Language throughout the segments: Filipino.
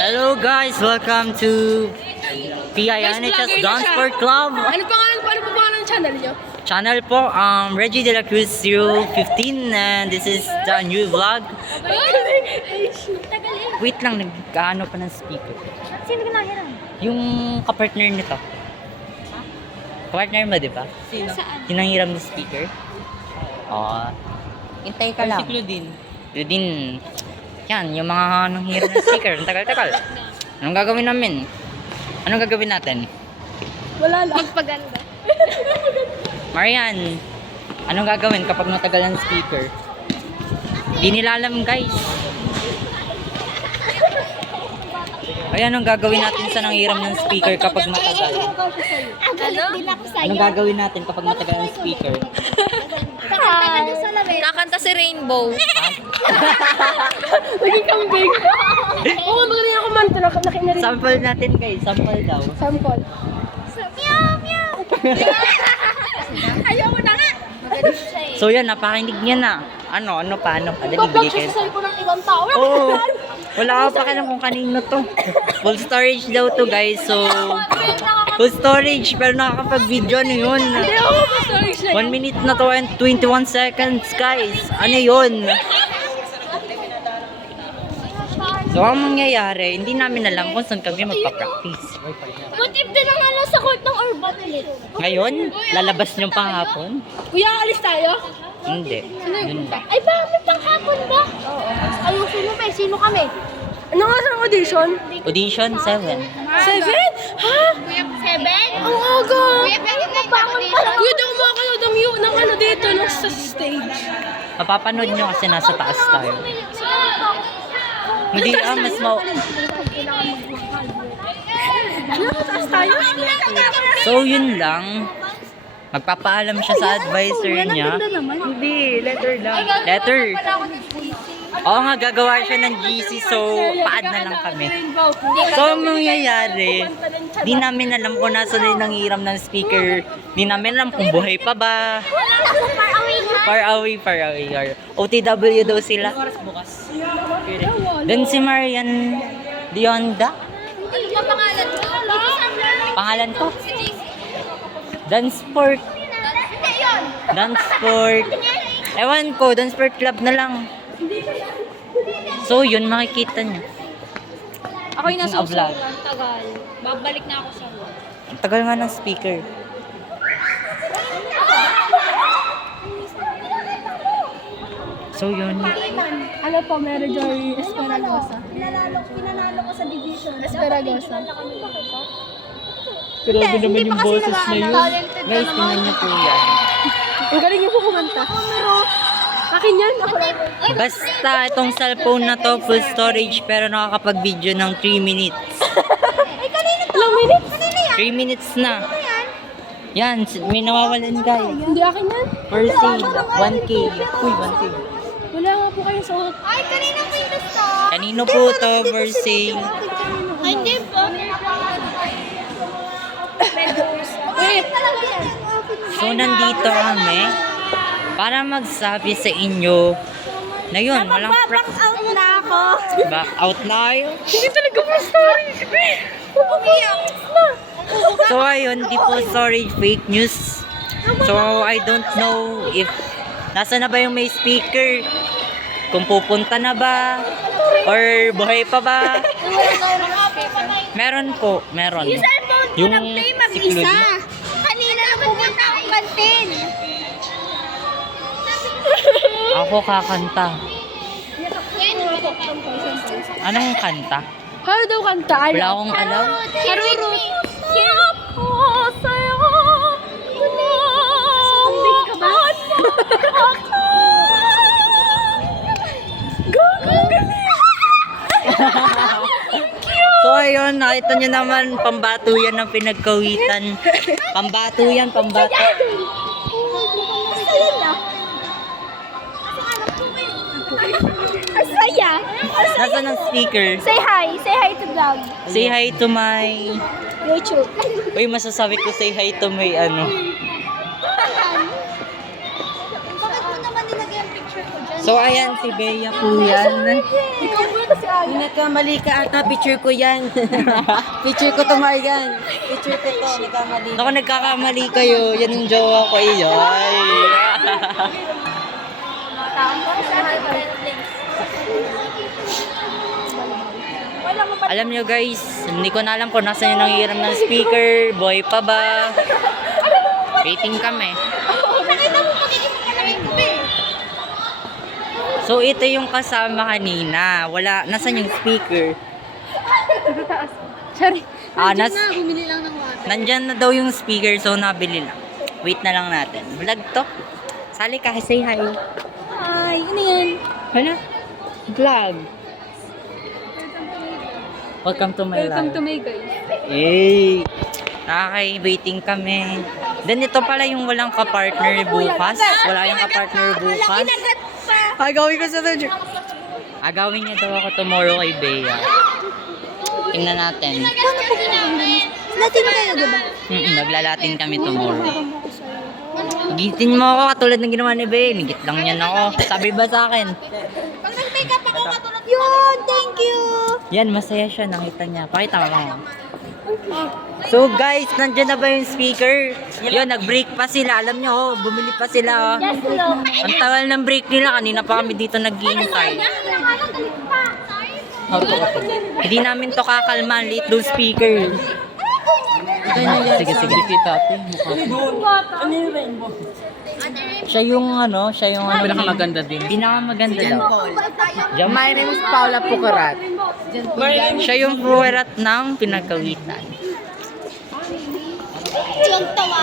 Hello guys, welcome to PINHS Dance Sport Club. Ano po pangalan ng channel niyo? Channel po, Reggie De La Cruz 015 and this is the new vlog. Wait lang, nagkaano pa ng speaker. Sino ginahiram? Yung kapartner nito. Kapartner mo, di ba? Sino? Saan? Sinanghiram ng speaker. Hintay ka lang. Si Claudine. Claudine. Yan, yung mga nanghiram ng speaker. Ang tagal-tagal. Anong gagawin namin? Anong gagawin natin? Wala lang. Magpaganda. Marian, anong gagawin kapag matagal ang speaker? Di nila alam guys. Ay, anong gagawin natin sa nanghiram ng speaker kapag matagal? Ano? Anong gagawin natin kapag matagal ang speaker? Kakanta si Rainbow. Naging kambing. Oo, magaling ako man. Nakinarinig. Sample natin guys, sample daw. Sample. Meow, meow. Ayaw mo na nga. Magaling siya eh. So yan, napakinig niya na. Ano pa? Dali, Bablog bigay siya kayo. sa cellphone ng ibang tao. Oo. Wala ka pa kailan kung kanino to. Full storage daw to guys. So, full storage pero nakakapag-video ano yun. Hindi ako mag-storage na 1 minute na to and 21 seconds guys. Ano yun? So, ang mangyayari, hindi namin alam kung saan kami magpa-practice. Motif din ang ano sa court ng Urban ulit. Ngayon, lalabas niyong panghapon? Kuya, alis tayo? Hindi. Yun ba? Ay ba, may panghapon ba? Oo. Ayun, sino kami? Ano nga sa audition? Audition 7. 7? Ha? Kuya, 7? Ang aga. Kuya, pero nabangon pa lang. Kuya, daw makakayo ng ano dito, sa stage. Mapapanood nyo kasi nasa taas tayo. Hindi mas Taas tayo? So yun lang. Magpapaalam siya sa advisor niya. Hindi, letter lang. Letter. Oo nga, gagawa siya ng GC, so paad na lang kami. So ang mangyayari, di namin alam kung nasa rin ang hiram ng speaker. Di namin alam kung buhay pa ba. Far away. OTW daw sila. Then si Marian Dionda. Ano ba pangalan mo? Pangalan ko? Dance Sport. Hindi yun. Dance Sport. Ewan ko, Dance Sport Club na lang. So yun, makikita niyo. Ako yung Making a vlog. nasusunod. Tagal. Babalik na ako sa work. Ang tagal nga ng speaker. So yun. Ano po, Mary Joy Esperagosa? Pinanalo ko sa division. Esperagosa. Grabe naman yung boses na yun. Guys, tingnan niyo po yan. Ang galing niyo po kumanta. Akin yan. Ako lang. Basta itong cellphone na to, full storage, pero nakakapag-video ng 3 minutes. Ilang minutes? 3 minutes na. Yan, may nawawalan guys. Hindi akin yan. Per sale, 1K. Uy, 1K. Wala nga po kayong suot. Ay, kanina po yung gusto. Kanino po to, per sale? Ay, hindi po. Wait. So, nandito kami para magsabi sa inyo na yun, walang Back out na ako. back out na kayo. Hindi talaga po storage. Umiyak na. So, ayun, di po storage, fake news. So, I don't know if nasa na ba yung may speaker, kung pupunta na ba, or buhay pa ba. Meron po, meron. Yung cellphone ko Yung nag-play si mag-isa. Claudine. Kanina nung pumunta akong kantin. Ako kakanta. Anong kanta? Ano daw kanta? Wala akong alam. Harurut. Ako sa'yo. Sambing ka ba? So ayun, nakita nyo naman, pambato yan ng pinagkawitan. Pambato yan, pambato. Asaya. Nasaan ang speaker? Say hi. Say hi to vlog. Say hi to my... YouTube. Uy, masasabi ko say hi to my ano. Bakit mo naman nilagay ang picture ko dyan? So So, ayan, si Bea po yan. Ikaw ba kasi ayaw? Nagkamali ka ata, picture ko yan. Picture ko to, Marian. Picture ko to, nagkamali. Naku, nagkakamali kayo. Yan yung jowa ko, iyoy. Alam nyo guys, hindi ko na alam kung nasa yung nangiram ng speaker. Boy pa ba? Waiting kami. Nakita mo magiging pagkakain ko eh. So, ito yung kasama kanina. Wala, nasan yung speaker? Sorry. Ah, Bumili lang ng water. nandyan na daw yung speaker, so nabili lang. Wait na lang natin. Vlog to. Sali ka, say hi. Ay, ano yan? Hala? Vlog. Welcome to my Welcome life. to my guys. Hey! Nakaka-waiting kami. Then ito pala yung walang kapartner bukas. Wala yung kapartner bukas. Agawin ko sa to. Agawin niya daw ako tomorrow kay Bea. Tingnan natin. Latin kayo, diba? Naglalating kami tomorrow. Gitin mo ako katulad ng ginawa ni Bea. Nigit lang yan ako. Sabi ba sa akin? Pag nag-makeup ako katulad Yun, thank you! Yan, masaya siya. Nakita niya. Pakita mo. So guys, nandiyan na ba yung speaker? Yun, nag-break pa sila. Alam nyo, oh, bumili pa sila. Oh. Ang tagal ng break nila. Kanina pa kami dito nag-iintay. Hindi namin to kakalman. Late those speaker. Sige, sige. Siya yung ano, pinakamaganda din. Pinakamaganda daw. My name is Paula Pucarat. Siya yung puwerat ng pinagkawitan. Siyang tawa.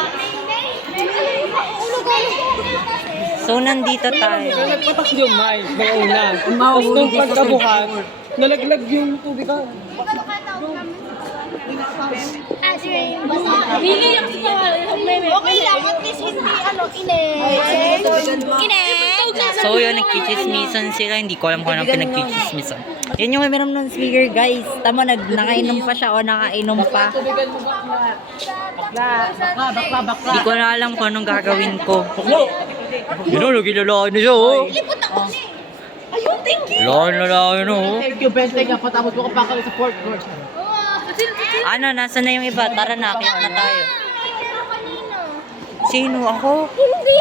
So, nandito tayo. Nagpatak yung mic, may una. Tapos nung pagkabukas, nalaglag yung tubig ka. Really yung sa Okay lang, at least hindi Ines. So, yun, nagchichismisan sila. Hindi ko alam kung anong pinagchichismisan. Yan yung meron ng speaker, guys. Tama, nakainom pa siya o nakainom pa. Hindi ko na alam kung anong gagawin ko. Yun o, nagilalaan na siya, oh. Lipot ako ni. Ayun, thank you. Lalaan, oh. Thank you, best thing. Patapos mo ka pa kami sa fourth course. Ano, nasa na yung iba? Tara na, akit na tayo. Kanina. Sino? Ako? Hindi.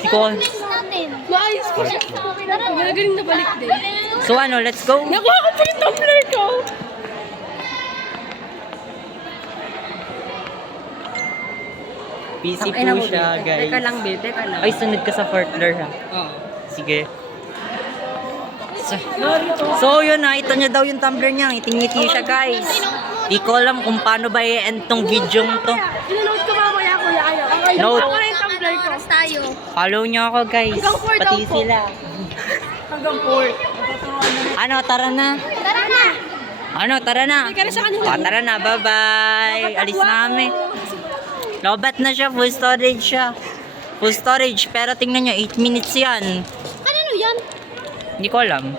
Si Con. Natin. Maayos ko siya. Magaling na balik din. So ano, let's go. Nakuha ko pa yung tumbler ko. Busy po siya, guys. Teka lang, babe. Teka lang. Ay, sunod ka sa fourth floor, ha? Oo. Sige. So yun, nakita niya daw yung tumbler niya. Itingiti siya, guys. Di ko alam kung paano ba i-end tong video to. Pinanood ko mamaya, kuya. Ayaw. Note. Ako na yung tumbler ko. Oras tayo. Follow niyo ako, guys. Hanggang four daw Pati po. sila. Hanggang 4. Ano, tara na. Tara na. Ano, tara na. Teka na sa kanila. Tara na, bye-bye. Alis na kami. Lobat na siya, full storage siya. Full storage, pero tingnan nyo, 8 minutes yan. Kanino yan? Hindi ko alam.